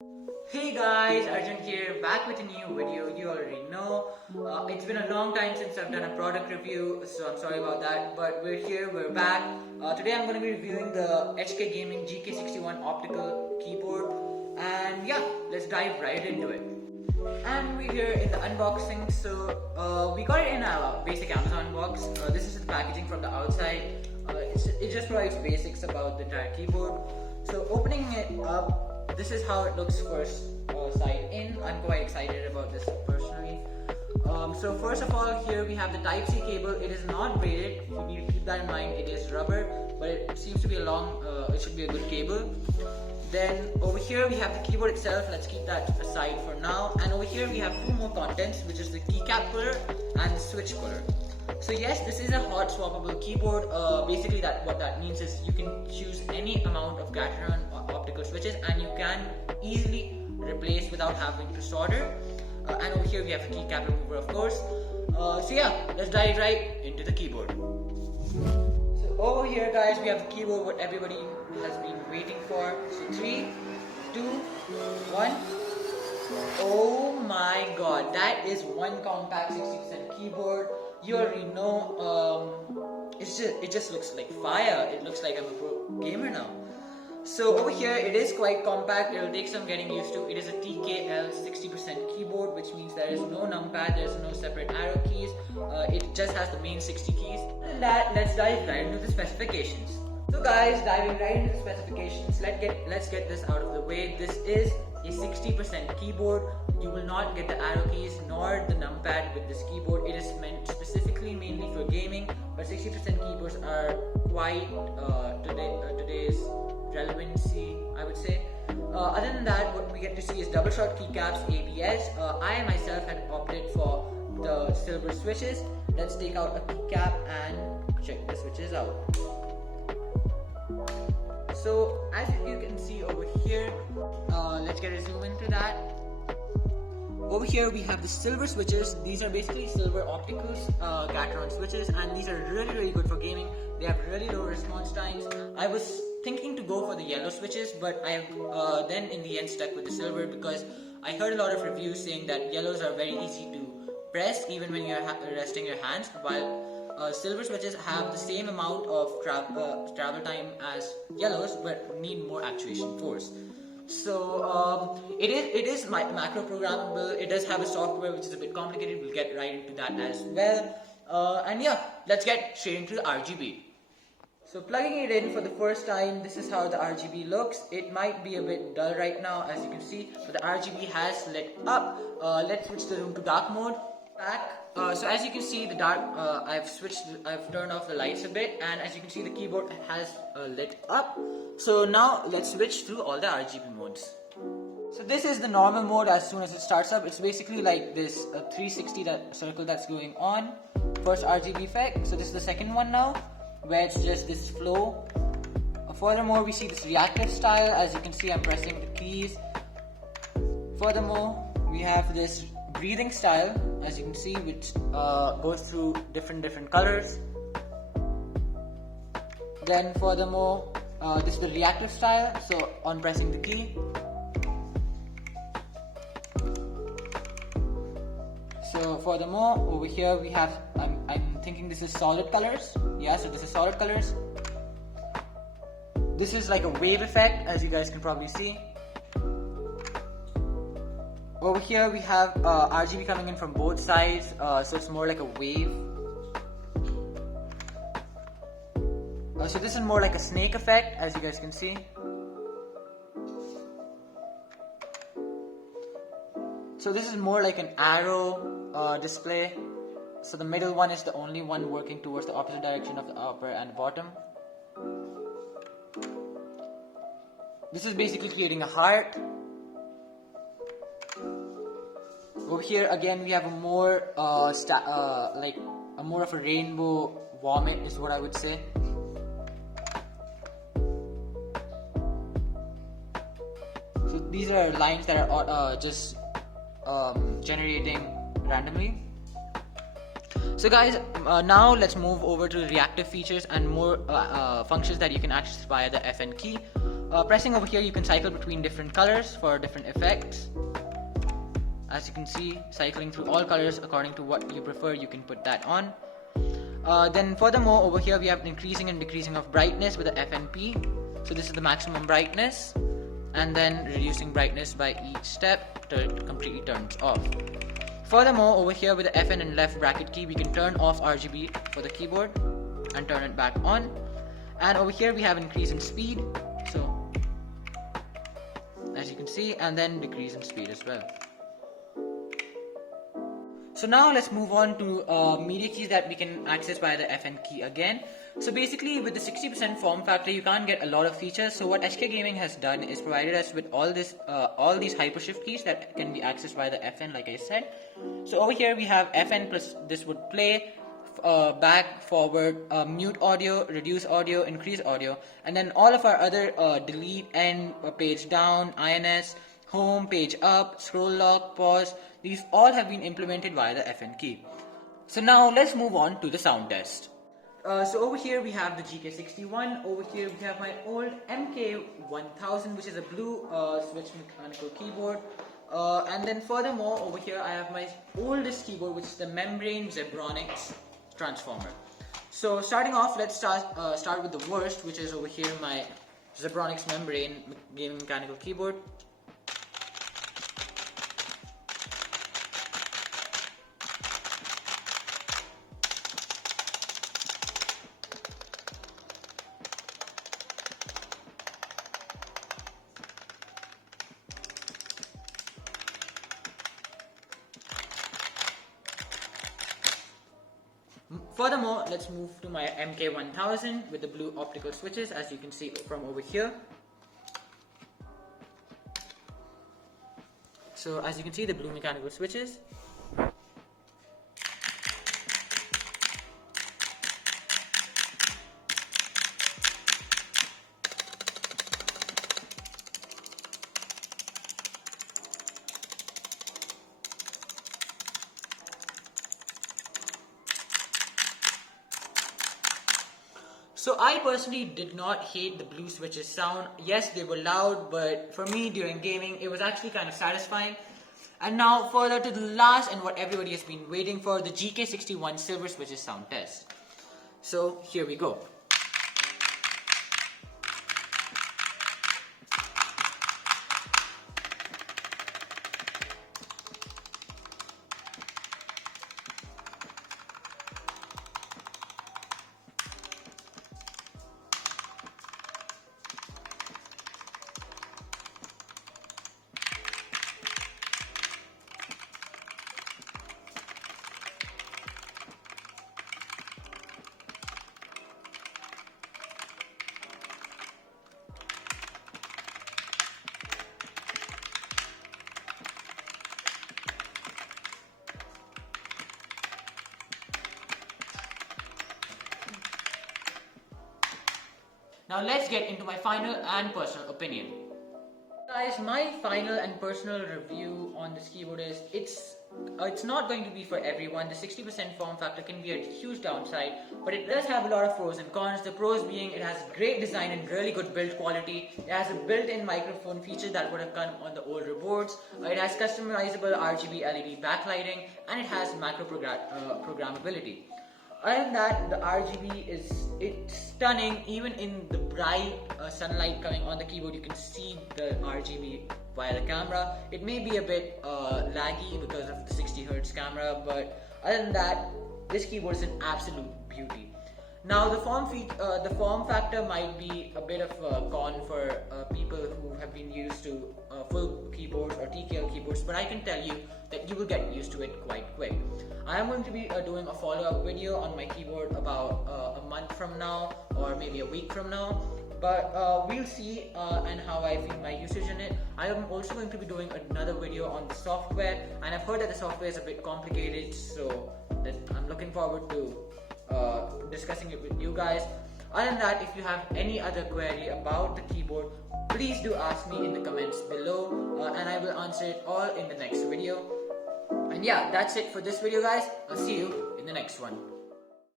Hey guys, Arjun here, back with a new video. You already know. It's been a long time since I've done a product review, so I'm sorry about that. But we're here, we're back. Today I'm going to be reviewing the HK Gaming GK61 Optical Keyboard. And yeah, let's dive right into it. And we're here in the unboxing. So we got it in a basic Amazon box. This is the packaging from the outside. It just provides basics about the entire keyboard. So opening it up, this is how it looks first side in. I'm quite excited about this personally. So first of all, here we have the Type-C cable. It is not braided. You need to keep that in mind. It is rubber, but it seems to be a long. It should be a good cable. Then over here we have the keyboard itself. Let's keep that aside for now. And over here we have two more contents, which is the keycap color and the switch color. So yes, this is a hot-swappable keyboard. Basically, what that means is you can choose any amount of Gateron optical switches, and you can easily replace without having to solder. And over here we have the keycap remover, of course. So yeah, let's dive right into the keyboard. So over here, guys, we have the keyboard, what everybody has been waiting for. So 3, 2, 1. Oh my god, that is one compact 60% keyboard. You already know, it just looks like fire. It looks like I'm a pro gamer now. So over here, it is quite compact. It will take some getting used to. It is a TKL 60% keyboard, which means there is no numpad, there is no separate arrow keys. It just has the main 60 keys. And let's dive right into the specifications. So guys, diving right into the specifications, let's get this out of the way. This is a 60% keyboard. You will not get the arrow keys nor the numpad with this keyboard. It is meant specifically mainly for gaming, but 60% keyboards are quite today's relevancy, I would say. Other than that, what we get to see is double shot keycaps, ABS. I myself had opted for the silver switches. Let's take out a keycap and check the switches out. So as you can see over here, let's get a zoom into that. Over here we have the silver switches. These are basically silver opticals, Gateron switches, and these are really good for gaming. They have really low response times. I was thinking to go for the yellow switches, but I then in the end stuck with the silver because I heard a lot of reviews saying that yellows are very easy to press even when you're resting your hands, while silver switches have the same amount of travel time as yellows but need more actuation force. So it is macro programmable. It does have a software which is a bit complicated. We'll get right into that as well. And yeah, let's get straight into the RGB. So plugging it in for the first time, this is how the RGB looks. It might be a bit dull right now, as you can see, but the RGB has lit up. Let's switch the room to dark mode. Back. So as you can see, the dark. I've turned off the lights a bit, and as you can see, the keyboard has lit up. So now let's switch through all the RGB modes. So this is the normal mode. As soon as it starts up, it's basically like this 360 circle that's going on. First RGB effect. So this is the second one now, where it's just this flow. Furthermore, we see this reactive style. As you can see, I'm pressing the keys. Furthermore, we have this breathing style, as you can see, which goes through different colors. Then furthermore, this is the reactive style, so on pressing the key. So furthermore, over here we have, I'm thinking this is solid colors. Yeah, so this is solid colors. This is like a wave effect, as you guys can probably see. Over here we have RGB coming in from both sides, so it's more like a wave. So this is more like a snake effect, as you guys can see. So this is more like an arrow display. So the middle one is the only one working towards the opposite direction of the upper and bottom. This is basically creating a heart. Over here again we have a more more of a rainbow vomit is what I would say. So these are lines that are just generating randomly. So guys, now let's move over to the reactive features and more functions that you can access via the FN key. Pressing over here, you can cycle between different colors for different effects. As you can see, cycling through all colors according to what you prefer, you can put that on. Then furthermore, over here we have increasing and decreasing of brightness with the FNP. So this is the maximum brightness, and then reducing brightness by each step till it completely turns off. Furthermore, over here with the FN and left bracket key, we can turn off RGB for the keyboard and turn it back on. And over here we have increase in speed, so as you can see, and then decrease in speed as well. So now let's move on to media keys that we can access via the FN key again. So basically with the 60% form factor, you can't get a lot of features. So what HK Gaming has done is provided us with all these hypershift keys that can be accessed via the FN, like I said. So over here we have FN plus this would play, back, forward, mute audio, reduce audio, increase audio, and then all of our other delete, end, page down, INS, home, page up, scroll lock, pause. These all have been implemented via the FN key. So now let's move on to the sound test. So over here we have the GK61, over here we have my old MK1000, which is a blue switch mechanical keyboard, and then furthermore over here I have my oldest keyboard, which is the membrane Zebronics transformer. So starting off, let's start with the worst, which is over here my Zebronics membrane gaming mechanical keyboard. Furthermore, let's move to my MK1000 with the blue optical switches, as you can see from over here. So as you can see, the blue mechanical switches. So I personally did not hate the blue switches sound. Yes, they were loud, but for me during gaming, it was actually kind of satisfying. And now further to the last and what everybody has been waiting for, the GK61 silver switches sound test. So here we go. Now let's get into my final and personal opinion. Guys, my final and personal review on this keyboard is it's not going to be for everyone. The 60% form factor can be a huge downside, but it does have a lot of pros and cons. The pros being it has great design and really good build quality. It has a built-in microphone feature that would have come on the older boards. It has customizable RGB LED backlighting, and it has macro programmability. Other than that, the RGB it's stunning. Even in the bright sunlight coming on the keyboard, you can see the RGB via the camera. It may be a bit laggy because of the 60Hz camera, but other than that, this keyboard is an absolute beauty. Now the form factor might be a bit of a con for people who have been used to full keyboards or TKL keyboards, but I can tell you that you will get used to it quite quick. I am going to be doing a follow-up video on my keyboard about a month from now or maybe a week from now, but we'll see and how I feel my usage in it. I am also going to be doing another video on the software, and I've heard that the software is a bit complicated, so I'm looking forward to discussing it with you guys. Other than that, if you have any other query about the keyboard, please do ask me in the comments below, and I will answer it all in the next video. And yeah, that's it for this video, guys. I'll see you in the next one.